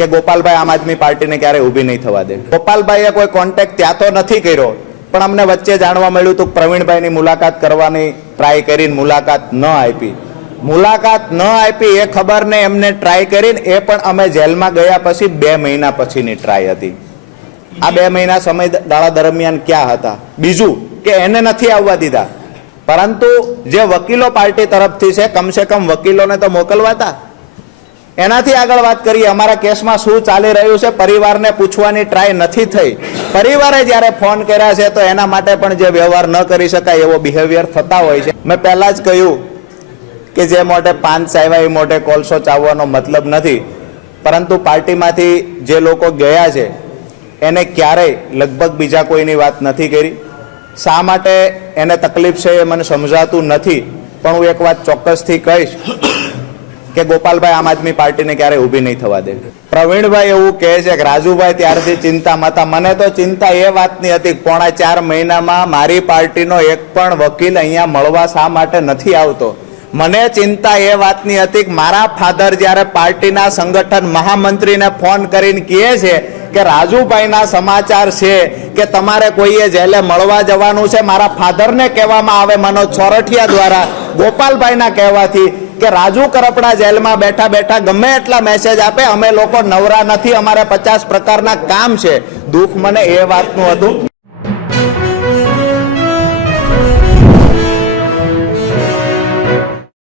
કે ગોપાલભાઈ આમ આદમી પાર્ટીને ક્યારે ઊભી નહીં થવા દે। ગોપાલભાઈએ કોઈ કોન્ટેક્ટ ત્યાં તો નથી કર્યો, પણ અમને વચ્ચે જાણવા મળ્યું હતું પ્રવીણભાઈની મુલાકાત કરવાની ટ્રાય કરીને મુલાકાત ન આપી। મુલાકાત ન આપી એ ખબરને એમને ટ્રાય કરીને એ પણ અમે જેલમાં ગયા પછી 2 મહિના પછીની ટ્રાય હતી। આ 2 મહિના સમયગાળા દરમિયાન ક્યાં હતા? બીજું કે એને નથી આવવા દીધા, પરંતુ જે વકીલો પાર્ટી તરફથી છે કમસે કમ વકીલોને તો મોકલવા હતા। એનાથી આગળ વાત કરીએ, અમારા કેસમાં શું ચાલી રહ્યું છે પરિવારને પૂછવાની ટ્રાય નથી થઈ। પરિવારે જ્યારે ફોન કર્યા છે તો એના માટે પણ જે વ્યવહાર ન કરી શકાય એવો બિહેવિયર થતા હોય છે। મેં પહેલા જ કહ્યું કે જે મોઢે પાન ચાવ્યા એ મોઢે કોલસો ચાવવાનો મતલબ નથી, પરંતુ પાર્ટીમાંથી જે લોકો ગયા છે એને ક્યારેય લગભગ બીજા કોઈની વાત નથી કરી। શા માટે એને તકલીફ છે એ મને સમજાતું નથી, પણ હું એક વાત ચોક્કસથી કહીશ કે ગોપાલભાઈ આમ આદમી પાર્ટીને ક્યારેય ઊભી નહીં થવા દે। પ્રવીણભાઈ એવું કહે છે કે રાજુભાઈ ત્યારથી ચિંતામાં હતા। મને તો ચિંતા એ વાતની હતી કે 4.5 મહિનામાં મારી પાર્ટીનો એક પણ વકીલ અહીંયા મળવા શા માટે નથી આવતો। મને ચિંતા એ વાતની હતી કે મારા ફાધર જ્યારે પાર્ટીના સંગઠન મહામંત્રીને ફોન કરીને કહે છે કે રાજુભાઈના સમાચાર છે કે તમારે કોઈએ જેલે મળવા જવાનું છે, મારા ફાધરને કહેવામાં આવે મનોજ છોરઠિયા દ્વારા ગોપાલભાઈના કહેવાથી કે રાજુ કરપડા જેલમાં બેઠા બેઠા ગમે એટલા મેસેજ આપે, અમે લોકો નવરા નથી, અમારે 50 પ્રકારના કામ છે। દુઃખ મને એ વાતનું હતું।